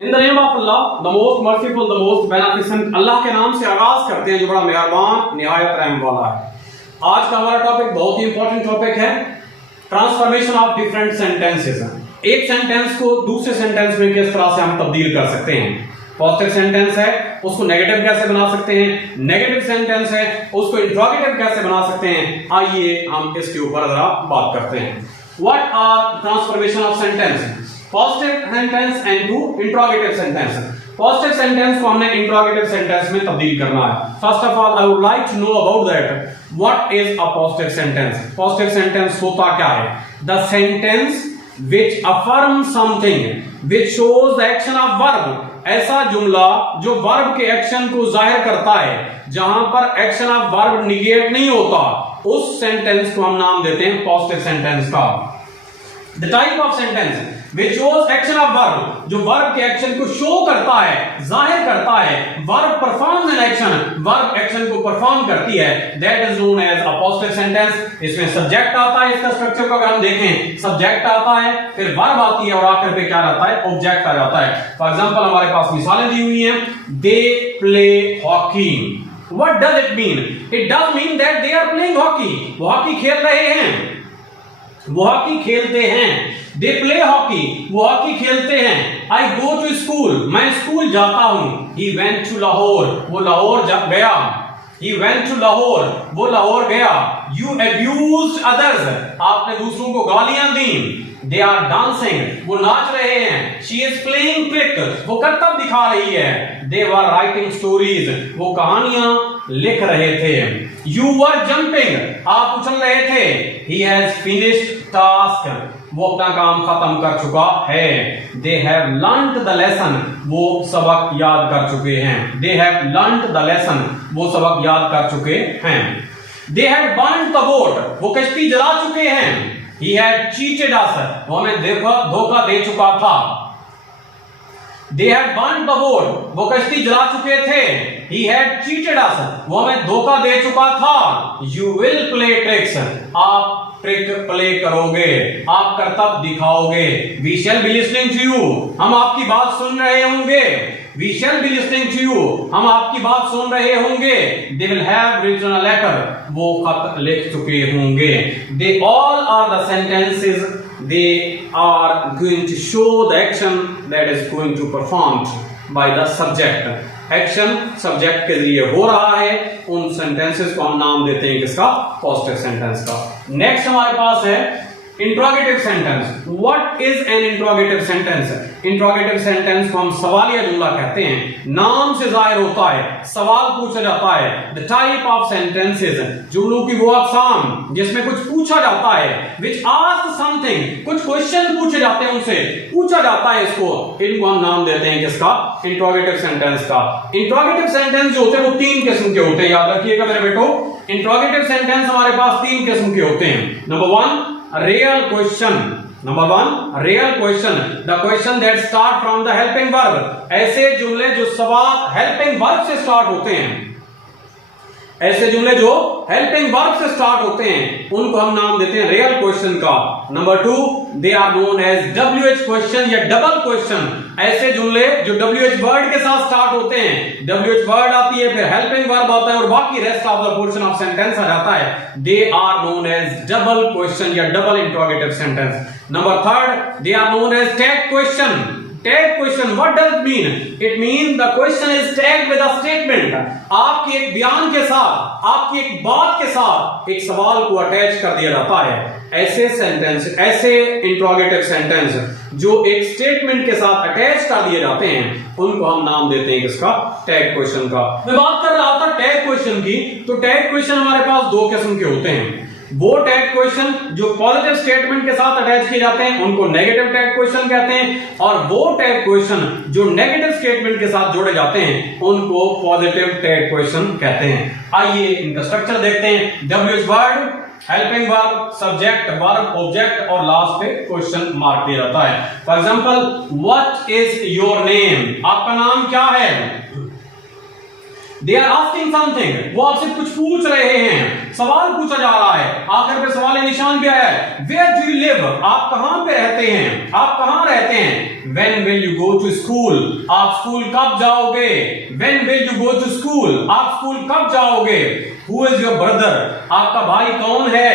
In the name of Allah the most merciful the most beneficent. Allah के नाम से आगाज करते हैं जो बड़ा मेहरबान निहायत रहम वाला है। आज का हमारा टॉपिक बहुत ही इंपॉर्टेंट टॉपिक है, ट्रांसफॉर्मेशन ऑफ डिफरेंट सेंटेंसेस। एक सेंटेंस को दूसरे सेंटेंस में किस तरह से हम तब्दील कर सकते हैं। पॉजिटिव सेंटेंस है उसको नेगेटिव कैसे बना सकते हैं, नेगेटिव सेंटेंस है उसको इंट्रोगेटिव कैसे बना सकते हैं। आइए हम इसके ऊपर जरा बात करते हैं। What are transformation of sentence, positive sentence and to interrogative sentence. Positive sentence को हमने इंट्रोगेटिव सेंटेंस में तब्दील करना है। First of all I would like to know about that what is a positive sentence. Positive sentence होता क्या है? The sentence which affirms something which shows the action of verb। ऐसा जुमला जो वर्ब के एक्शन को जाहिर करता है, जहां पर एक्शन ऑफ वर्ब निगेट नहीं होता, उस सेंटेंस को हम नाम देते हैं पॉजिटिव सेंटेंस का। The type of sentence which shows action of verb, जो वर्ब के एक्शन को शो करता है, जाहिर करता है। Verb performs an action, verb action को परफॉर्म करती है, that is known as a positive sentence। इसमें सब्जेक्ट आता है, इसका स्ट्रक्चर को अगर हम देखें, सब्जेक्ट आता है, फिर वर्ब आती है और आखिर पे क्या रहता है? ऑब्जेक्ट आ जाता है। फॉर एग्जांपल हमारे पास मिसालें दी हुई हैं, they play hockey. What does it mean? It does mean that they are playing hockey। वो हॉकी खेल रहे हैं, वो हॉकी खेलते हैं। दे प्ले हॉकी, वो हॉकी खेलते हैं। आई गो टू स्कूल, मैं स्कूल जाता हूं। ही वेंट टू लाहौर, वो लाहौर गया। ही वेंट टू लाहौर, वो लाहौर गया। यू अब्यूज्ड अदर्स, आपने दूसरों को गालियां दी। दे आर डांसिंग, वो नाच रहे हैं। शी इज प्लेइंग ट्रिक, वो करतब दिखा रही है। दे वर राइटिंग स्टोरीज, वो कहानियां लिख रहे थे। यू वर जंपिंग, आप उछल रहे थे। ही हैज फिनिश्ड टास्क, वो अपना काम खत्म कर चुका है। They have learned the lesson, वो सबक याद कर चुके हैं। They have learned the lesson, वो सबक याद कर चुके हैं। They had burned the boat, वो कश्ती जला चुके हैं। ही हैड चीटेड अस, वो हमें धोखा दे चुका था। They had burned the boat, वो कश्ती जला चुके थे। He had cheated us, वो हमें धोखा दे चुका था। You will play tricks, आप ट्रिक प्ले करोगे, आप करतब दिखाओगे। We shall be listening to you, हम आपकी बात सुन रहे होंगे। We shall be listening to you, हम आपकी बात सुन रहे होंगे। They will have written a letter, वो खत लिख चुके होंगे। They all are the sentences, they are going to show the action that is going to performed by the subject। Action subject के जरिए हो रहा है। उन सेंटेंसेस को हम नाम देते हैं किसका? पॉजिटिव सेंटेंस का। नेक्स्ट हमारे पास है interrogative sentence. What is an interrogative sentence? Interrogative sentence को हम सवालिया जुमला कहते हैं। नाम से जाहिर होता है, सवाल पूछा जाता है। द टाइप ऑफ सेंटेंसेस, जुमलों की वो अक़साम जिसमें कुछ पूछा जाता है। विच आस्क समथिंग, कुछ क्वेश्चन पूछे जाते हैं, उनसे पूछा जाता है इसको। इनको हम नाम देते हैं किसका? इंट्रोगेटिव सेंटेंस का। इंट्रोगेटिव सेंटेंस जो होते हैं वो तीन किस्म के होते हैं, याद रखिएगा मेरे बेटो। इंट्रोगेटिव सेंटेंस हमारे पास तीन किस्म के होते हैं। Number one, real question। Number one, real question, the question that start from the helping verb। ऐसे जुमले जो सवाल helping verb से स्टार्ट होते हैं, ऐसे जुमले जो हेल्पिंग वर्ब से स्टार्ट होते हैं, उनको हम नाम देते हैं रियल क्वेश्चन का। Number two, they are known as WH question या डबल क्वेश्चन। ऐसे जुमले जो WH वर्ड के साथ स्टार्ट होते हैं, WH वर्ड आती है, फिर हेल्पिंग वर्ब आता है और बाकी rest of the portion of sentence आ जाता है। They are known as double question या double interrogative sentence. Number third, they are known as tag question. Tag question, what does it mean? It means the question is tagged with a statement. आपकी एक बयान के साथ, आपकी एक बात के साथ एक सवाल को अटैच कर दिया जाता है। ऐसे सेंटेंस, ऐसे इंट्रोगेटिव सेंटेंस जो एक स्टेटमेंट के साथ अटैच कर दिए जाते हैं, उनको हम नाम देते हैं किसका? टैग क्वेश्चन का। मैं बात कर रहा था टैग क्वेश्चन की, तो टैग क्वेश्चन हमारे पास दो किस्म के होते हैं। वो टैग क्वेश्चन जो पॉजिटिव स्टेटमेंट के साथ अटैच किए जाते हैं, उनको नेगेटिव टैग क्वेश्चन कहते हैं। और वो टैग क्वेश्चन जो नेगेटिव स्टेटमेंट के साथ जोड़े जाते हैं, उनको पॉजिटिव टैग क्वेश्चन कहते हैं। आइए इनका स्ट्रक्चर देखते हैं। WH word, helping verb, subject, verb, object और लास्ट पे क्वेश्चन मार्क दिया जाता है। For example, what is your name? आपका नाम क्या है? दे आर आस्किंग समथिंग, वो आपसे कुछ पूछ रहे हैं, सवाल पूछा जा रहा है। आखिर पे सवाल निशान भी आया है, वेयर डू यू लिव, आप कहां पे रहते हैं, आप कहां रहते हैं। When will you go to school, आप स्कूल कब जाओगे। When will you go to school, आप स्कूल कब जाओगे। हु इज योर ब्रदर, आपका भाई कौन है।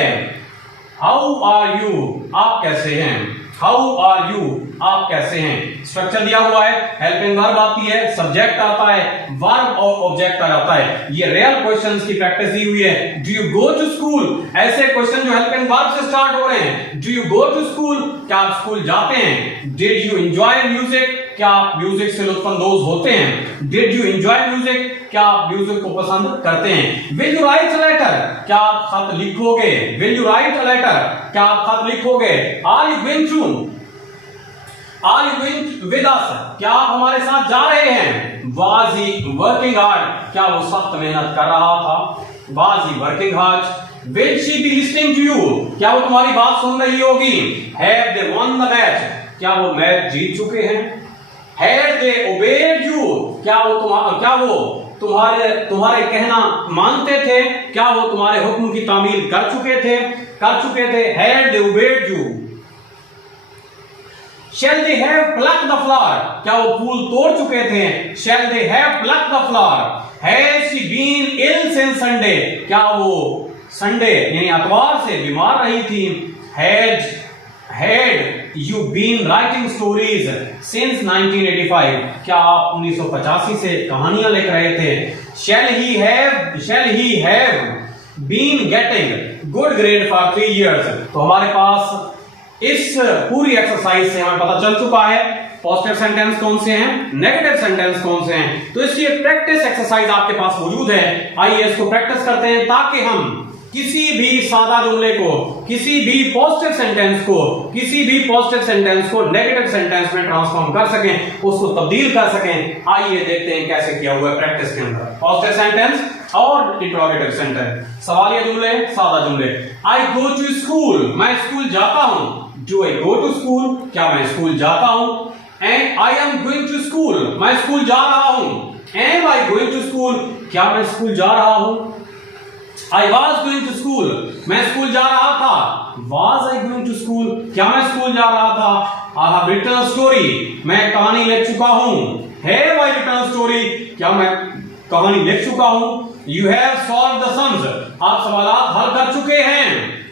हाउ आर यू, आप कैसे हैं। हाउ आर यू, आप कैसे हैं। स्ट्रक्चर दिया हुआ है, हेल्पिंग वर्ब आती है, सब्जेक्ट आता है, वर्ब और ऑब्जेक्ट आ जाता है। ये रियल क्वेश्चंस की प्रैक्टिस दी हुई है। Do you go to school, ऐसे क्वेश्चन जो हेल्पिंग वर्ब से स्टार्ट हो रहे हैं। Do you go to school, क्या आप स्कूल जाते हैं। डिड यू एंजॉय म्यूजिक, क्या आप म्यूजिक से लुत्फानंदोज होते हैं। डिड यू एंजॉय म्यूजिक, क्या आप म्यूजिक को पसंद करते हैं। Will you write a letter, क्या आप खत लिखोगे। Will you write a letter, क्या आप खत लिखोगे। Are you going to, are you going with us, क्या आप हमारे साथ जा रहे हैं। वाज ही वर्किंग हार्ड, क्या वो सख्त मेहनत कर रहा था। Was he working hard. Will she be listening to you, क्या वो तुम्हारी बात सुन रही होगी। Have they won the match, क्या वो मैच जीत चुके हैं। हैड दे ओबेड यू, क्या वो तुम्हारे कहना मानते थे, क्या वो तुम्हारे हुक्म की तामील कर चुके थे। Had they obeyed you. Shall they have plucked the flower, क्या वो फूल तोड़ चुके थे। Shall they have plucked the flower. Has she been ill since Sunday, क्या वो संडे यानी इतवार से बीमार रही थी। Had you been writing stories since 1985, क्या आप 1985 से कहानियां लिख रहे थे। Shall he have been getting good grade for 3 years, तो हमारे पास इस पूरी एक्सरसाइज से हमें पता चल चुका है पॉजिटिव सेंटेंस कौन से हैं, नेगेटिव सेंटेंस कौन से हैं। तो इसकी एक प्रैक्टिस एक्सरसाइज आपके पास मौजूद है। आइए इसको प्रैक्टिस करते हैं ताकि हम किसी भी सादा जुमले को, किसी भी पॉजिटिव सेंटेंस को नेगेटिव सेंटेंस में ट्रांसफॉर्म कर सकें, उसको तब्दील कर सकें। आइए देखते हैं कैसे किया हुआ है प्रैक्टिस के अंदर। पॉजिटिव सेंटेंस और इंट्रोगेटिव सेंटेंस, सवालिया जुमले, सादा जुमले। आई गो टू स्कूल, मैं स्कूल जाता हूं। Do I go to school, क्या मैं स्कूल जाता हूं। And I am going to school, मैं स्कूल जा रहा हूं। Am I going to school, क्या मैं स्कूल जा रहा हूं। I was going to school, मैं स्कूल जा रहा था। Was I going to school, क्या मैं स्कूल जा रहा था। I have written a story, मैं कहानी लिख चुका हूं। Have I written a story, क्या मैं कहानी लिख चुका हूं। You have solved the sums, आप सवालात हल कर चुके हैं।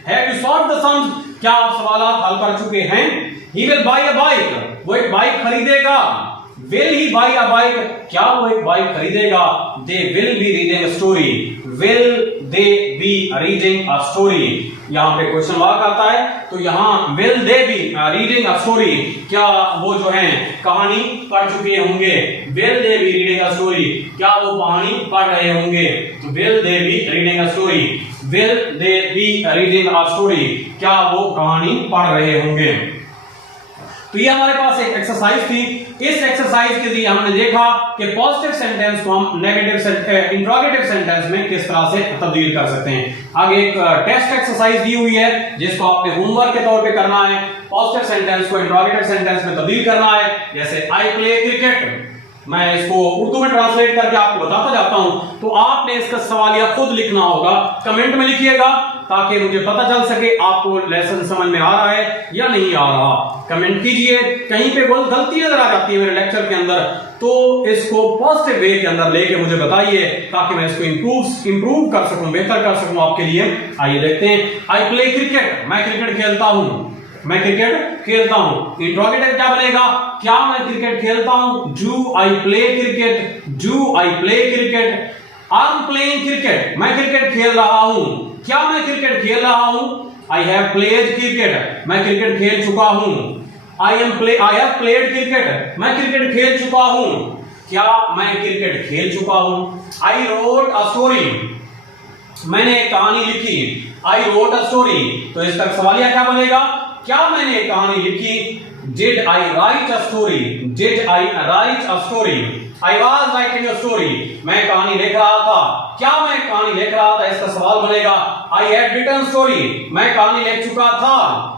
Have you solved the sums, क्या आप सवालात हल कर चुके हैं। He will buy a bike, वो एक बाइक खरीदेगा। Will he buy a bike, क्या वो एक बाइक खरीदेगा। They will be reading a story, will they be reading a story. यहां पे क्वेश्चन मार्क आता है, तो यहां will they be reading a story, क्या वो जो है कहानी पढ़ चुके होंगे। Will they be reading a story, क्या वो कहानी पढ़ रहे होंगे। Will they be reading a story, will they be reading a story, क्या वो कहानी पढ़ रहे होंगे। तो ये हमारे पास एक एक्सरसाइज थी। इस एक्सरसाइज के लिए हमने देखा कि पॉजिटिव सेंटेंस को हम नेगेटिव इंट्रोगेटिव सेंटेंस में किस तरह से तब्दील कर सकते हैं। आगे एक टेस्ट एक्सरसाइज दी हुई है जिसको आपने होमवर्क के तौर पे करना है। पॉजिटिव सेंटेंस को इंट्रोगेटिव सेंटेंस में तब्दील करना है। जैसे आई प्ले क्रिकेट, मैं इसको उर्दू में ट्रांसलेट करके आपको बताता जाता हूं, तो आपने इसका सवालिया खुद लिखना होगा। कमेंट में लिखिएगा ताकि मुझे पता चल सके आपको लेसन समझ में आ रहा है या नहीं आ रहा। कमेंट कीजिए, कहीं पे कोई गलती नजर आ जाती है मेरे लेक्चर के अंदर तो इसको पॉजिटिव वे के अंदर लेके मुझे बताइए ताकि मैं इसको इंप्रूव कर सकूं, बेहतर कर सकूं आपके लिए। आइए देखते हैं। आई प्ले क्रिकेट, मैं क्रिकेट खेलता हूं। मैं क्रिकेट खेलता हूं। इंट्रोगेटिव क्या बनेगा, क्या मैं क्रिकेट खेलता हूं। Do I play cricket, do I play cricket. I am playing cricket, मैं क्रिकेट खेल रहा हूं। क्या मैं क्रिकेट खेल रहा हूं। आई हैव प्लेड क्रिकेट, मैं क्रिकेट खेल चुका हूं। आई हैव प्लेड क्रिकेट, मैं क्रिकेट खेल चुका हूं। क्या मैं क्रिकेट खेल चुका हूं। आई रोट अ स्टोरी, मैंने एक कहानी लिखी। आई रोट अ स्टोरी, तो इसका सवालिया क्या बनेगा, क्या मैंने एक कहानी लिखी। Did I write a story? Did I write a story? I was writing a story. मैं कहानी लिख रहा था. क्या मैं कहानी लिख रहा था? इसका सवाल बनेगा I had written story. मैं कहानी लिख चुका था.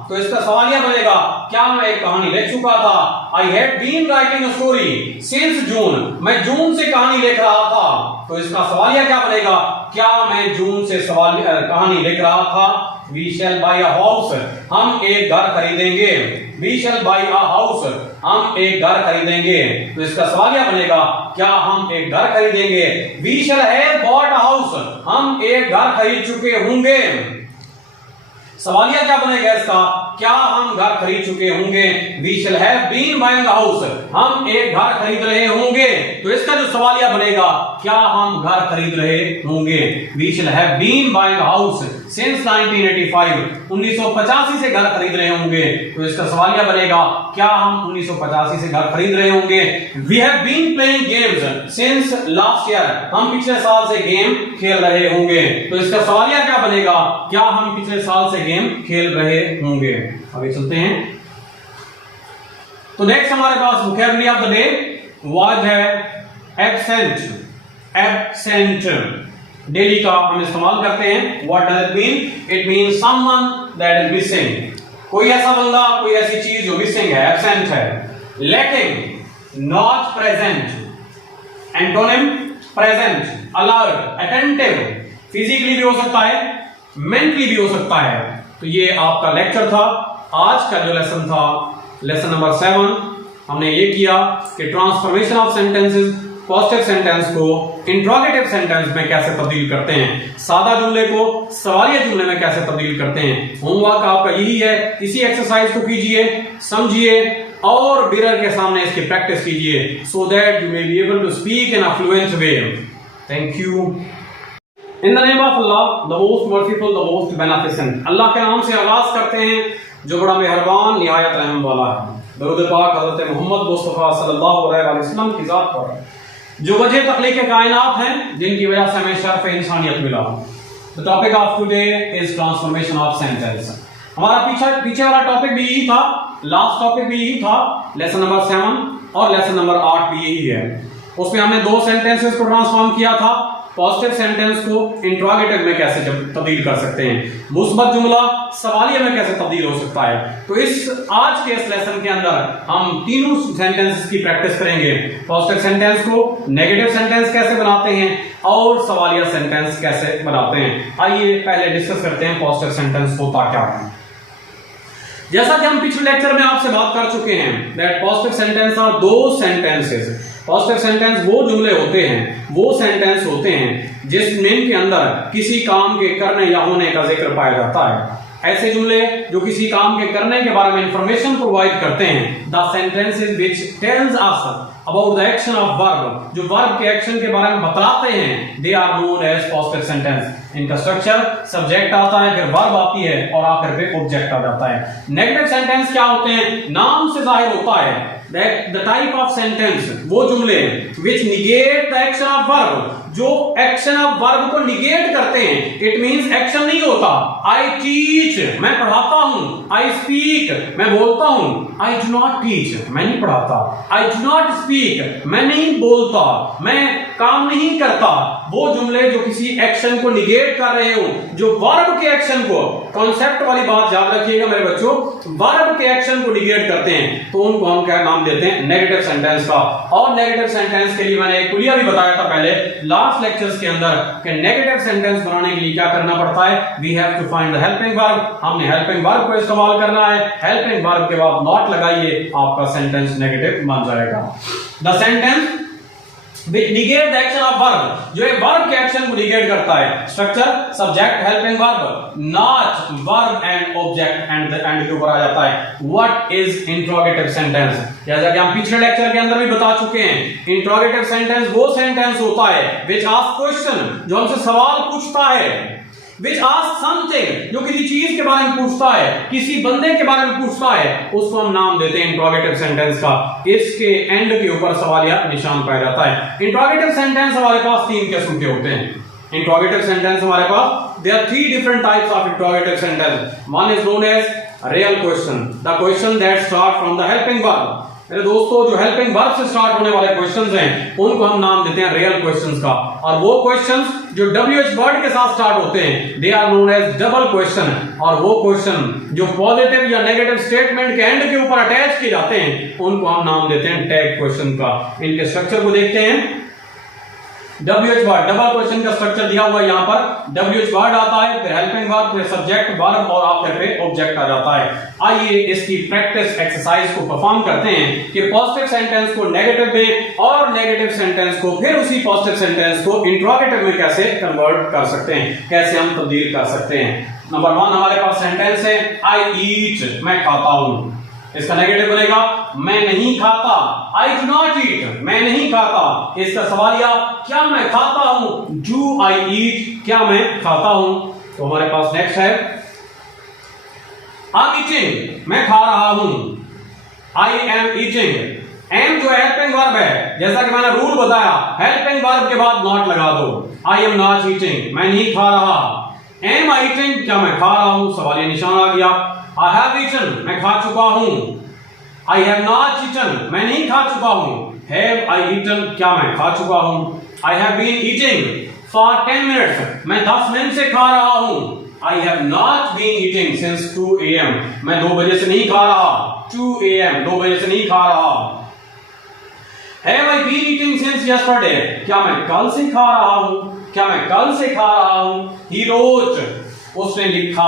तो इसका सवाल यह बनेगा क्या मैं एक कहानी लिख चुका था. I had been writing a story since June. मैं जून से कहानी लिख रहा था. तो इसका सवाल यह क्या बनेगा क्या मैं जून से कहानी लिख रहा था. We shall buy a house. हम एक घर खरीदेंगे. We shall buy a house. हम एक घर खरीदेंगे. तो इसका सवाल यह बनेगा क्या हम एक घर खरीदेंगे. We shall have bought a house. हम एक घर खरीद चुके होंगे. सवाल यह क्या बनेगा इसका क्या हम घर खरीद चुके होंगे. We shall have been buying a house. हम एक घर खरीद रहे होंगे. तो इसका जो सवाल यह बनेगा क्या हम घर खरीद रहे होंगे. We shall have been buying a house since 1985. 1985 से घर खरीद रहे होंगे. तो इसका सवाल यह बनेगा क्या हम 1985 से घर खरीद रहे होंगे. We have been playing games since last year. हम पिछले साल से गेम खेल रहे होंगे. तो इसका सवाल यह क्या बनेगा क्या हम पिछले साल से गेम खेल रहे होंगे. आगे चलते हैं. तो नेक्स्ट हमारे पास vocabulary of the day word है एब्सेंट. एब्सेंट डेली का हम इस्तेमाल करते हैं. What does it mean. It means someone that is missing. कोई ऐसा बंदा कोई ऐसी चीज जो मिसिंग है एब्सेंट है. Lacking not present. Antonym present. Alert attentive. Physically भी हो सकता है मेंटली भी हो सकता है. तो ये आपका लेक्चर था. आज का जो लेसन था लेसन नंबर 7 हमने ये किया कि transformation of sentences positive sentence को इंट्रोगेटिव सेंटेंस में कैसे तब्दील करते हैं. सादा जुमले को सवालिया जुमले में कैसे तब्दील करते हैं. होमवर्क आपका यही है. इसी एक्सरसाइज को कीजिए समझिए और मिरर के सामने इसकी प्रैक्टिस कीजिए so that you may be able to speak in a fluent way. Thank you. In the name of Allah, the most merciful, the most beneficent. अल्लाह के नाम से आगाज करते हैं जो बड़ा मेहरबान निहायत रहम वाला है. दरूद पाक हज़रत मोहम्मद मुस्तफ़ा सल्लल्लाहु अलैहि वसल्लम की ज़ात पर जो वजह तख्लीक़ कायनात हैं जिनकी वजह से हमें शर्फ इंसानियत मिला. The topic of today is transformation of sentence. हमारा पीछे वाला टॉपिक भी यही था. लास्ट टॉपिक भी यही था. लेसन नंबर 7 और लेसन नंबर 8 भी यही है. उसमें हमने दो सेंटेंसेस को ट्रांसफॉर्म किया था. पॉजिटिव सेंटेंस को इंट्रोगेटिव में कैसे तब्दील कर सकते हैं. मुस्बत जुमला सवालिया में कैसे तब्दील हो सकता है. तो आज के इस लेसन के अंदर हम तीनों सेंटेंसेस की प्रैक्टिस करेंगे. पॉजिटिव सेंटेंस को नेगेटिव सेंटेंस कैसे बनाते हैं और सवालिया सेंटेंस कैसे बनाते हैं. आइए पहले डिस्कस करते हैं पॉजिटिव सेंटेंस होता क्या है. जैसा कि हम पिछले लेक्चर में आपसे बात कर चुके हैं दैट पॉजिटिव सेंटेंस आर दो सेंटेंसेस. पॉजिटिव सेंटेंस वो जुमले होते हैं वो सेंटेंस होते हैं जिसमें के अंदर किसी काम के करने या होने का जिक्र पाया जाता है. ऐसे जुमले जो किसी काम के करने के बारे में इंफॉर्मेशन प्रोवाइड करते हैं. The sentences which tells us about the action of verb. जो वर्ब के एक्शन के बारे में बताते हैं they are known as positive sentence. इनका स्ट्रक्चर सब्जेक्ट आता है फिर वर्ब आती है और आखिर पे ऑब्जेक्ट आ जाता है. नेगेटिव सेंटेंस क्या होते हैं. नाम से जाहिर होता है that the type of sentence वो जुमले which negate the action of verb जो एक्शन ऑफ वर्ब को निगेट करते हैं. इट मींस एक्शन नहीं होता. आई टीच मैं पढ़ाता हूं. आई स्पीक मैं बोलता हूं. आई डू नॉट टीच मैं नहीं पढ़ाता. आई डू नॉट स्पीक मैं नहीं बोलता. मैं काम नहीं करता. वो जुमले जो किसी एक्शन को निगेट कर रहे हो जो वर्ब के एक्शन को कॉन्सेप्ट वाली बात याद रखिएगा मेरे बच्चों. वर्ब के एक्शन को निगेट करते हैं तो उनको हम क्या नाम देते हैं नेगेटिव सेंटेंस का. और नेगेटिव सेंटेंस के लिए मैंने एक कुलिया भी बताया था पहले लास्ट लेक्चर्स के अंदर कि नेगेटिव सेंटेंस बनाने के लिए क्या करना पड़ता है. We have to find the helping verb. हमने हेल्पिंग वर्ब को इस्तेमाल करना है. हेल्पिंग वर्ब के बाद नॉट लगाइए आपका सेंटेंस नेगेटिव बन जाएगा. The sentence which negate the action of verb जो एक वर्ब के एक्शन को निगेट करता है. Structure subject helping verb not verb and object and के ऊपर आ जाता है. What is interrogative sentence. जैसा कि हम पिछले लेक्चर के अंदर भी बता चुके हैं इंट्रोगेटिव सेंटेंस वो सेंटेंस होता है which ask question जो हमसे सवाल पूछता है. which ask something जो किसी चीज के बारे में पूछता है किसी बंदे के बारे में पूछता है उसको हम नाम देते हैं इंट्रोगेटिव सेंटेंस का. इसके एंड के ऊपर सवालिया निशान पाया जाता है. इंट्रोगेटिव सेंटेंस हमारे पास तीन किस्म के होते हैं. इंट्रोगेटिव सेंटेंस हमारे पास there are three different types of interrogative sentence. One is known as real question, the question that start from the helping verb. मेरे दोस्तों जो हेल्पिंग वर्ब से स्टार्ट होने वाले क्वेश्चंस हैं उनको हम नाम देते हैं रियल क्वेश्चंस का, और वो क्वेश्चंस जो WH वर्ड के साथ स्टार्ट होते हैं they are known as double question, और वो क्वेश्चन जो पॉजिटिव या नेगेटिव स्टेटमेंट के एंड के ऊपर अटैच किए जाते हैं उनको हम नाम देते हैं टैग क्वेश्चन का। इनके स्ट्रक्चर को देखते हैं। WH वर्ड डबल क्वेश्चन का स्ट्रक्चर दिया हुआ है यहाँ पर। WH वर्ड आता है, फिर हेल्पिंग वर्ब, फिर सब्जेक्ट वर्ब और आफ्टर पे ऑब्जेक्ट आ जाता है। आइए इसकी प्रैक्टिस एक्सरसाइज को परफॉर्म करते हैं कि पॉजिटिव सेंटेंस को नेगेटिव में और नेगेटिव सेंटेंस को फिर उसी पॉजिटिव सेंटेंस को इंट्रोगेटिव में कैसे कन्वर्ट कर सकते हैं, कैसे हम तब्दील कर सकते हैं। नंबर 1 हमारे पास सेंटेंस है आई ईट, मैं खाता हूं। इसका नेगेटिव बनेगा मैं नहीं खाता, आई डू नॉट ईट, मैं नहीं खाता। इसका सवालिया क्या मैं खाता हूं, डू आई ईट, क्या मैं खाता हूं। तो हमारे पास नेक्स्ट है आई एम ईटिंग, मैं खा रहा हूं, आई एम ईटिंग। एम जो हेल्पिंग वर्ब है, जैसा कि मैंने रूल बताया हेल्पिंग वर्ब के बाद नॉट लगा दो। आई एम नॉट ईटिंग, मैं नहीं खा रहा। एम आई ईटिंग, क्या मैं खा रहा हूं, सवालिया निशान आ गया। I have eaten, मैं खा चुका हूं। I have not eaten, मैं नहीं खा चुका हूं। Have I eaten, क्या मैं खा चुका हूं। I have been eating for 10 minutes, मैं 10 मिनट से खा रहा हूं। I have not been eating since 2 AM, मैं 2 बजे से नहीं खा रहा। 2 AM, 2 बजे से नहीं खा रहा। Have I been eating since yesterday, क्या मैं कल से खा रहा हूं, क्या मैं कल से खा रहा हूं। He wrote, उसने लिखा।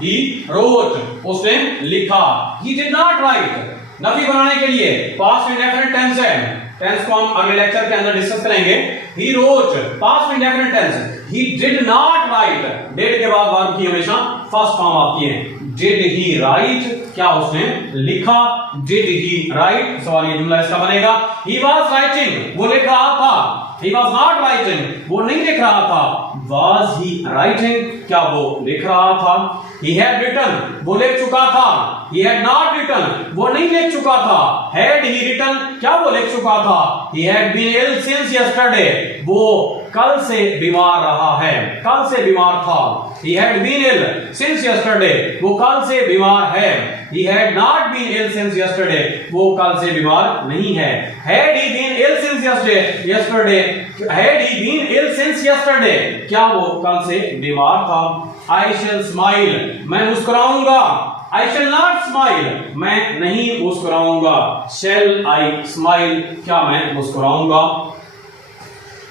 He wrote, उसने लिखा। He did not write, Nafi बनाने के लिए पास्ट इंडेफिनिट टेंस है। टेंस को हम अगले लेक्चर के अंदर डिस्कस करेंगे। He wrote, past indefinite tense. He did not write, did के बाद वर्ब की हमेशा फर्स्ट फॉर्म आती है। Did he write, क्या उसने लिखा। Did he write, सवाल ये जुमला इसका बनेगा। He was writing, वो लिख रहा था। He was not writing, वो नहीं लिख रहा था। Was he writing, क्या वो लिख रहा था। He had written, वो लिख चुका था। He had not written, वो नहीं लिख चुका था। Had he written, क्या वो लिख चुका था। He had been ill since yesterday, वो कल से बीमार रहा है, कल से बीमार था। He had been ill since yesterday, वो कल से बीमार है। He had not been ill since yesterday, वो कल से बीमार नहीं है। Had he been ill since yesterday, had he been ill since yesterday, क्या वो कल से बीमार था। I shall smile, मैं मुस्कुराऊंगा। I shall not smile, मैं नहीं मुस्कुराऊंगा। Shall I smile, क्या मैं मुस्कुराऊंगा।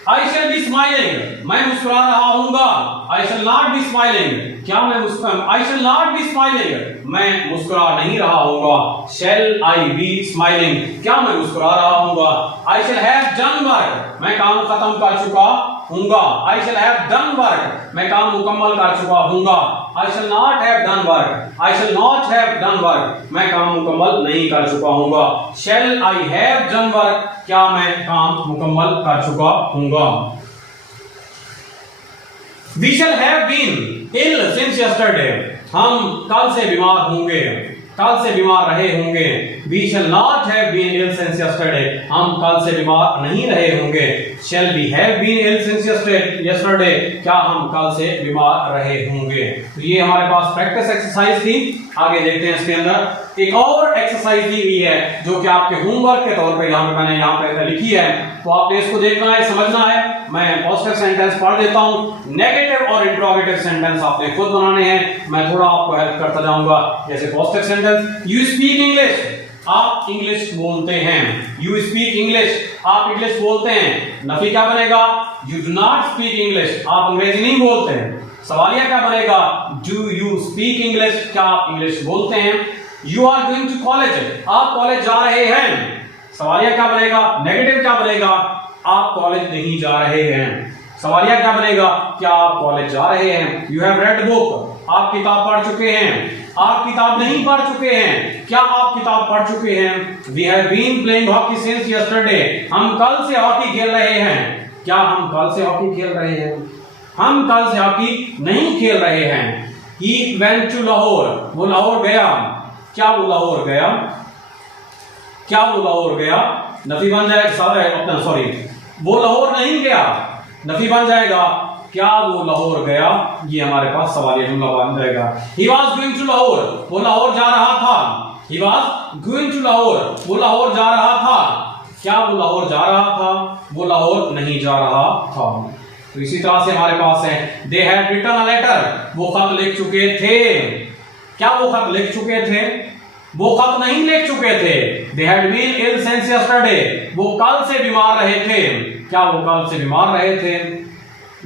I shall be smiling, मैं मुस्कुरा रहा हूँगा। I shall not be smiling, क्या मैं I shall not be smiling, मैं मुस्कुरा नहीं रहा हूँगा। Shall I be smiling, क्या मैं मुस्कुरा रहा हूँगा। I shall have done work, मैं काम खत्म कर चुका हूँगा। I shall have done work, मैं काम मुकम्मल कर चुका हूँगा। I shall not have done work, I shall not have done work, मैं काम मुकम्मल नहीं कर चुका हूँगा। Shall I have done work, क्या मैं काम मुकम्मल कर चुका हूँगा। We shall have been ill since yesterday, हम कल से बीमार होंगे, कल से बीमार रहे होंगे। We shall not have been ill since yesterday, हम कल से बीमार नहीं रहे होंगे। Shall we have been ill since yesterday, क्या हम कल से बीमार रहे होंगे। तो ये हमारे पास प्रैक्टिस एक्सरसाइज थी। आगे देखते हैं इसके अंदर एक और एक्सरसाइज दी हुई है जो कि आपके होमवर्क के तौर पे मैंने यहाँ पे लिखी है, तो आपने इसको देखना है, समझना है। मैं पॉजिटिव सेंटेंस पढ़ देता हूँ, नेगेटिव और इंट्रोगेटिव सेंटेंस आपने खुद बनाने हैं, मैं थोड़ा आपको हेल्प करता जाऊंगा। जैसे positive sentence, you speak English, आप इंग्लिश बोलते हैं। यू स्पीक इंग्लिश, आप इंग्लिश बोलते हैं। नफी क्या बनेगा, you do not speak English, आप अंग्रेजी नहीं बोलते हैं। सवालिया क्या बनेगा, डू यू स्पीक इंग्लिश, क्या आप इंग्लिश बोलते हैं। You are going to college, आप कॉलेज जा रहे हैं। सवालिया क्या बनेगा, नेगेटिव क्या बनेगा, आप कॉलेज नहीं जा रहे हैं। सवालिया क्या बनेगा, क्या आप कॉलेज जा रहे हैं। यू हैव रेड बुक, आप किताब पढ़ चुके हैं। आप किताब नहीं पढ़ चुके हैं, क्या आप किताब पढ़ चुके हैं। We have been playing hockey since yesterday, हम कल से हॉकी खेल रहे हैं। क्या हम कल से हॉकी खेल रहे हैं, हम कल से हॉकी नहीं खेल रहे हैं। ही वेंट टू लाहौर, वो लाहौर गया। क्या वो लाहौर गया, क्या वो लाहौर गया। नफी बन जाएगा, सॉरी वो लाहौर नहीं गया, नफी बन जाएगा। क्या वो लाहौर गया? ये हमारे पास सवालिया जुमला बन जाएगा। He was going to Lahore, वो लाहौर जा रहा था। He was going to Lahore, वो लाहौर जा रहा था। क्या वो लाहौर जा रहा था? वो लाहौर नहीं जा रहा था। तो इसी तरह से हमारे पास है they had written a letter, वो खत लिख चुके थे। क्या वो खत लिख चुके थे? वो खत नहीं लिख चुके थे। They had been ill since yesterday, वो कल से बीमार रहे थे। क्या वो कल से बीमार रहे थे?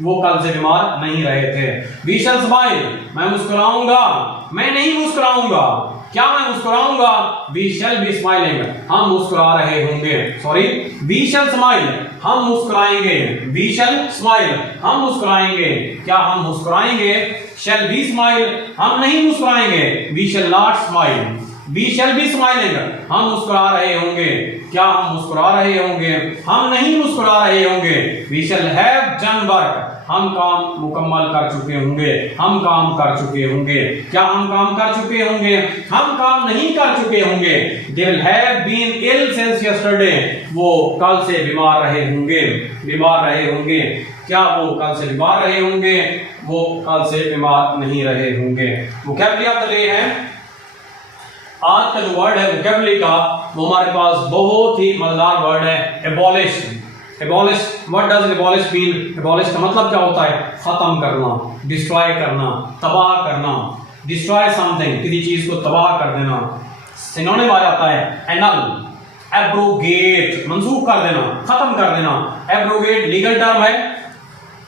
वो कल से बीमार नहीं रहे थे। We shall smile, मैं मुस्कुराऊंगा। मैं नहीं मुस्कुराऊंगा। क्या मैं मुस्कुराऊंगा? We shall be smiling, हम मुस्कुरा रहे होंगे। सॉरी, we shall smile, हम मुस्कुराएंगे। We shall smile, हम मुस्कुराएंगे। क्या हम मुस्कुराएंगे? Shall we smile, हम नहीं मुस्कुराएंगे। We shall not smile, we shall be smiling, हम मुस्कुरा रहे होंगे। क्या हम मुस्कुरा रहे होंगे? हम नहीं मुस्कुरा रहे होंगे। We shall have done work, हम काम मुकम्मल कर चुके होंगे। हम काम कर चुके होंगे। क्या हम काम कर चुके होंगे? हम काम नहीं कर चुके होंगे। They will have been ill since yesterday, वो कल से बीमार रहे होंगे। बीमार रहे होंगे। क्या वो कल से बीमार रहे होंगे? वो कल से बीमार नहीं रहे होंगे। वोकैबुलरी ऑफ द डे है, आज का जो वर्ड है वोकैबुलरी का, वो हमारे पास बहुत ही मजेदार वर्ड है, abolish. Abolish, what does abolish mean? Abolish का मतलब क्या होता है? खत्म करना, डिस्ट्रॉय करना, तबाह करना। डिस्ट्रॉय समथिंग, किसी चीज को तबाह कर देना। सिनोनिम आ जाता है एनल, एब्रोगेट, मंसूख कर देना, खत्म कर देना। एब्रोगेट लीगल टर्म है,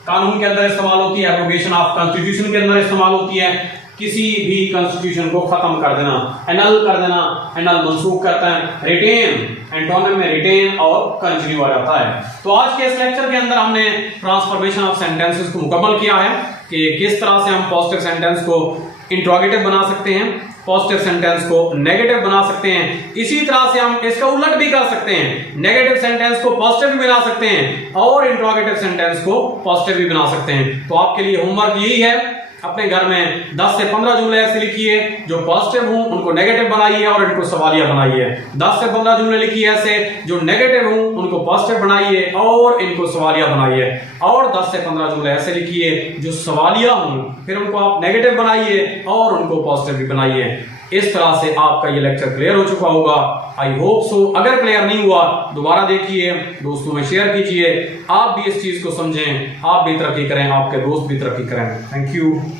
कानून के अंदर इस्तेमाल होती है। एब्रोगेशन ऑफ कॉन्स्टिट्यूशन के अंदर इस्तेमाल होती है। किसी भी कॉन्स्टिट्यूशन को खत्म कर देना, एनल कर देना। एनल मंसूख करता है। रिटेन, एंटोनिम में रिटेन और कंटिन्यू आ जाता है। तो आज के इस लेक्चर के अंदर हमने ट्रांसफॉर्मेशन ऑफ सेंटेंसेस को मुकम्मल किया है कि किस तरह से हम पॉजिटिव सेंटेंस को इंट्रोगेटिव बना सकते हैं, पॉजिटिव सेंटेंस को नेगेटिव बना सकते हैं। इसी तरह से हम इसका उलट भी कर सकते हैं, नेगेटिव सेंटेंस को पॉजिटिव भी बना सकते हैं और इंट्रोगेटिव सेंटेंस को पॉजिटिव भी बना सकते हैं। तो आपके लिए होमवर्क यही है, अपने घर में 10 से 15 जुमले ऐसे लिखिए जो पॉजिटिव हों, उनको नेगेटिव बनाइए और इनको सवालिया बनाइए। 10 से 15 जुमले लिखिए ऐसे जो नेगेटिव हों, उनको पॉजिटिव बनाइए और इनको सवालिया बनाइए। और 10 से 15 जुमले ऐसे लिखिए जो सवालिया हों, फिर उनको आप नेगेटिव बनाइए और उनको पॉजिटिव भी बनाइए। इस तरह से आपका ये लेक्चर क्लियर हो चुका होगा। I hope so. अगर क्लियर नहीं हुआ दोबारा देखिए, दोस्तों में शेयर कीजिए। आप भी इस चीज को समझें, आप भी तरक्की करें, आपके दोस्त भी तरक्की करें। Thank you.